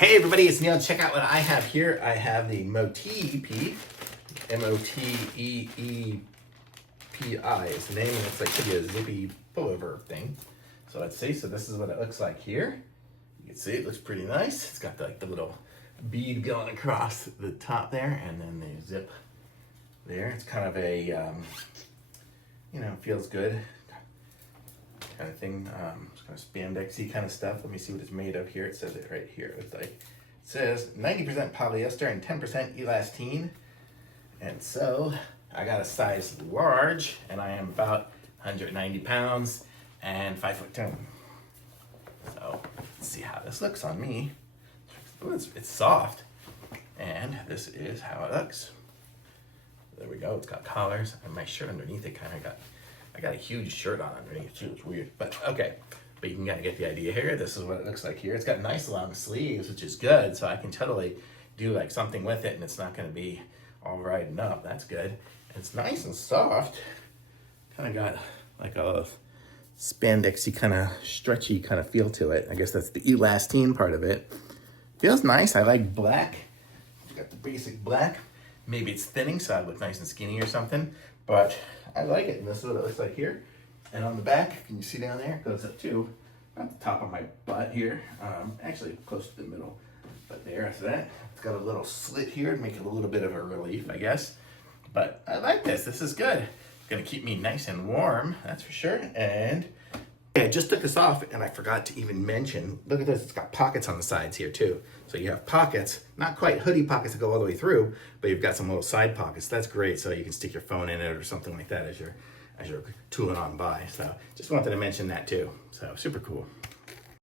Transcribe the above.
Hey everybody, it's Neil. Check out what I have here. I have the MOTEEPI, M-O-T-E-E-P-I is the name, and it's like could be a zippy pullover thing. So let's see. So this is what it looks like here. You can see it looks pretty nice. It's got the little bead going across the top there, and then the zip there. It's kind of a, feels good kind of thing. It's kind of spandexy kind of stuff. Let me see what it's made of here. It says it right here. It says 90% polyester and 10% elastine. And so I got a size large, and I am about 190 pounds and 5'10". So let's see how this looks on me. Ooh, it's soft, and this is how it looks. There we go. It's got collars, and my shirt underneath it I got a huge shirt on underneath too. It's weird, but okay. But you can kind of get the idea here. This is what it looks like here. It's got nice long sleeves, which is good. So I can totally do like something with it, and it's not going to be all riding up. That's good. And it's nice and soft. Kind of got like a spandexy kind of stretchy kind of feel to it. I guess that's the elastine part of it. Feels nice. I like black. It's got the basic black. Maybe it's thinning, so I look nice and skinny or something. But I like it, and this is what it looks like here. And on the back, can you see down there? It goes up to about the top of my butt here. Actually close to the middle, but there, so that. It's got a little slit here to make it a little bit of a relief, I guess. But I like this. This is good. It's gonna keep me nice and warm, that's for sure. And I just took this off, and I forgot to even mention, look at this, it's got pockets on the sides here too. So you have pockets, not quite hoodie pockets that go all the way through, but you've got some little side pockets. That's great, so you can stick your phone in it or something like that as you're tooling on by. So just wanted to mention that too. So super cool.